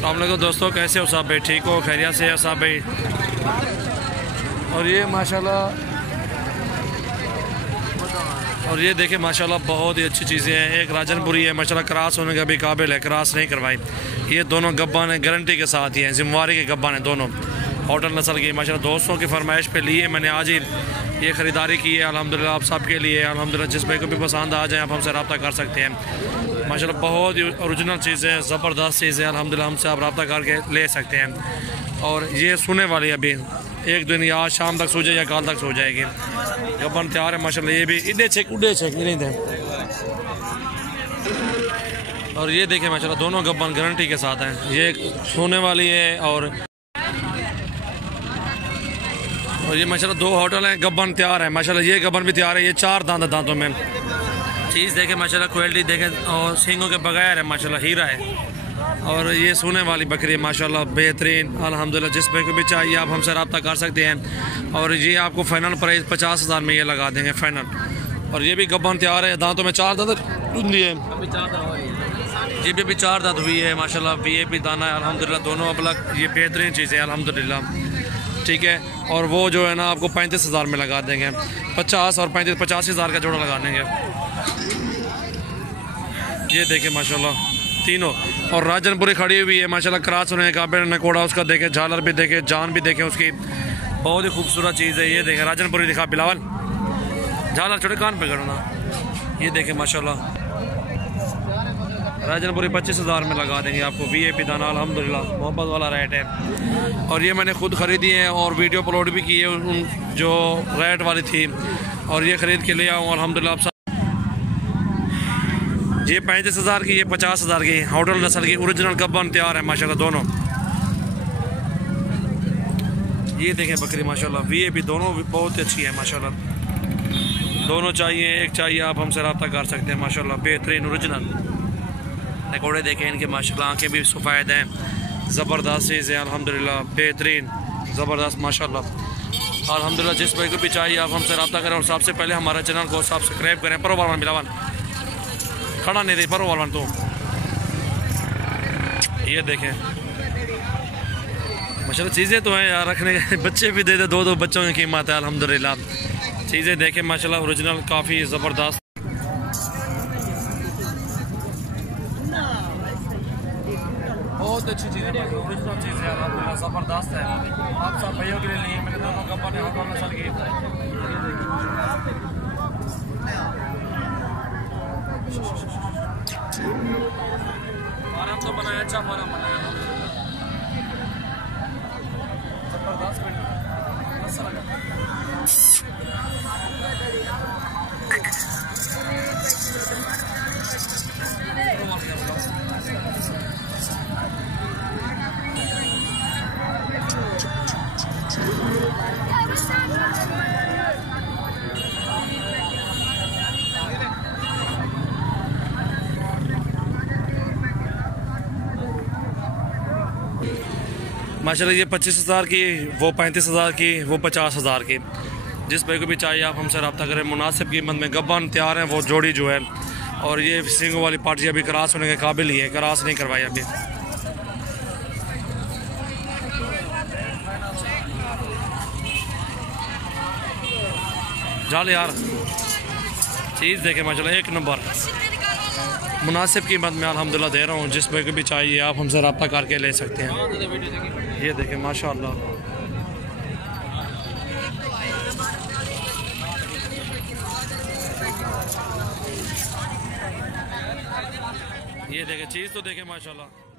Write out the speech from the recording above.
अस्सलाम वालेकुम दोस्तों, कैसे हो साहब भाई? ठीक हो, खैरियत से है साहब भाई? और ये माशाल्लाह, और ये देखें माशाल्लाह बहुत ही अच्छी चीज़ें हैं। एक राजनपुरी है माशाल्लाह, क्रॉस होने का भी काबिल है, क्रॉस नहीं करवाई। ये दोनों गब्बान हैं, गारंटी के साथ ही हैं, जिम्मेवारी के गब्बान हैं दोनों, होटल नस्ल की माशाल्लाह। दोस्तों की फरमाइश पे लिए मैंने आज ही ये ख़रीदारी की है अल्हम्दुलिल्लाह, आप सब के लिए अल्हम्दुलिल्लाह। जिस भाई को भी पसंद आ जाए आप हमसे रब्ता कर सकते हैं माशाल्लाह। बहुत ही ओरिजिनल चीज़ें, ज़बरदस्त चीज़ें अल्हम्दुलिल्लाह, हमसे आप रब्ता करके ले सकते हैं। और ये सोने वाली अभी एक दिन या आज शाम तक सो जाए या कल तक सो जाएगी। गब्बन तैयार है माशाल्लाह। ये भी इडे चेक नहीं थे। और ये देखें माशाल्लाह दोनों गब्बन गारंटी के साथ हैं। ये सोने वाली है और ये माशाल्लाह दो होटल हैं, गब्बन तैयार है माशाल्लाह। ये गब्बन भी तैयार है, ये 4 दांतों में। चीज़ देखें माशाल्लाह, क्वालिटी देखें और सींगों के बगैर है माशाल्लाह, हीरा है। और ये सोने वाली बकरी है माशाल्लाह, बेहतरीन अल्हम्दुलिल्लाह। जिस भाई को भी चाहिए आप हमसे रब्ता कर सकते हैं। और ये आपको फाइनल प्राइस 50,000 में ये लगा देंगे फाइनल। और ये भी गब्बन तैयार है, दांतों में 4 दांत टूंदी है, ये भी 4 दांत हुई है माशाल्लाह। VIP दाना है अल्हम्दुलिल्लाह, दोनों अलग, ये बेहतरीन चीज़ है अल्हम्दुलिल्लाह, ठीक है। और वो जो है ना आपको 35,000 में लगा देंगे, 50 और 35, 85,000 का जोड़ा लगा देंगे। ये देखें माशाल्लाह तीनों। और राजनपुरी खड़ी हुई है माशाल्लाह, क्रॉस होने का काबिल, नकोड़ा उसका देखें, झालर भी देखें, जान भी देखें उसकी, बहुत ही खूबसूरत चीज़ है। ये देखें राजनपुरी दिखा बिलावल, झालर छोटे कान पे करना। ये देखें माशाल्लाह राजनपुरी 25,000 में लगा देंगे आपको। VIP दाना अल्हम्दुलिल्लाह, मोहब्बत वाला रेट है। और ये मैंने खुद ख़रीदी है और वीडियो अपलोड भी की है उन जो रेट वाली थी, और ये ख़रीद के ले आऊँ अल्हम्दुलिल्लाह। ये 35,000 की, ये 50,000 की, होटल नस्ल की ओरिजिनल गब्बन तैयार है माशाल्लाह दोनों। ये देखें बकरी माशाल्लाह, VIP दोनों भी बहुत अच्छी है माशाल्लाह। दोनों चाहिए, एक चाहिए आप हमसे रब्ता कर सकते हैं माशाल्लाह, बेहतरीन ओरिजिनल। नकोड़े देखें इनके माशाल्लाह, आंखें भी सफ़ेद हैं, ज़बरदस्त चीज़ है अल्हम्दुलिल्लाह, बेहतरीन ज़बरदस्त माशाल्लाह अल्हम्दुलिल्लाह। जिस भाई को भी चाहिए आप हमसे रब्ता करें। और सबसे पहले हमारे चैनल को सब्सक्राइब करें। परो वालवान बिलावन खड़ा नहीं रही, परो वालवान तो ये देखें माशाल्लाह चीज़ें तो हैं यार, रखने के बच्चे भी दे दे, 2 बच्चों की कीमत है अल्हम्दुलिल्लाह। चीज़ें देखें माशाल्लाह ओरिजिनल, काफ़ी ज़बरदस्त, बहुत अच्छी चीज़ है, ओरिजिनल चीज़ है अल्हम्दुलिल्लाह, ज़बरदस्त है। आप सब भाइयों के लिए मैंने दोनों गब्बन है होटल नस्ल की। फार्म तो बनाया, अच्छा फार्म बनाया ज़बरदस्त। माशाल्लाह ये 25,000 की, वो 35,000 की, वो 50,000 की। जिस भाई को भी चाहिए आप हमसे रब्ता करें, मुनासिब कीमत में गब्बन तैयार हैं वो जोड़ी जो है। और ये सिंगों वाली पार्टी अभी क्रॉस होने के काबिल ही है, क्रॉस नहीं करवाई अभी। जाले यार चीज़ देखें माशाल्लाह, एक नंबर मुनासिब कीमत में अल्हम्दुलिल्लाह दे रहा हूँ। जिस भाई को भी चाहिए आप हमसे रब्ता करके ले सकते हैं। ये देखें माशाल्लाह, ये देखें चीज़ तो देखें माशाल्लाह।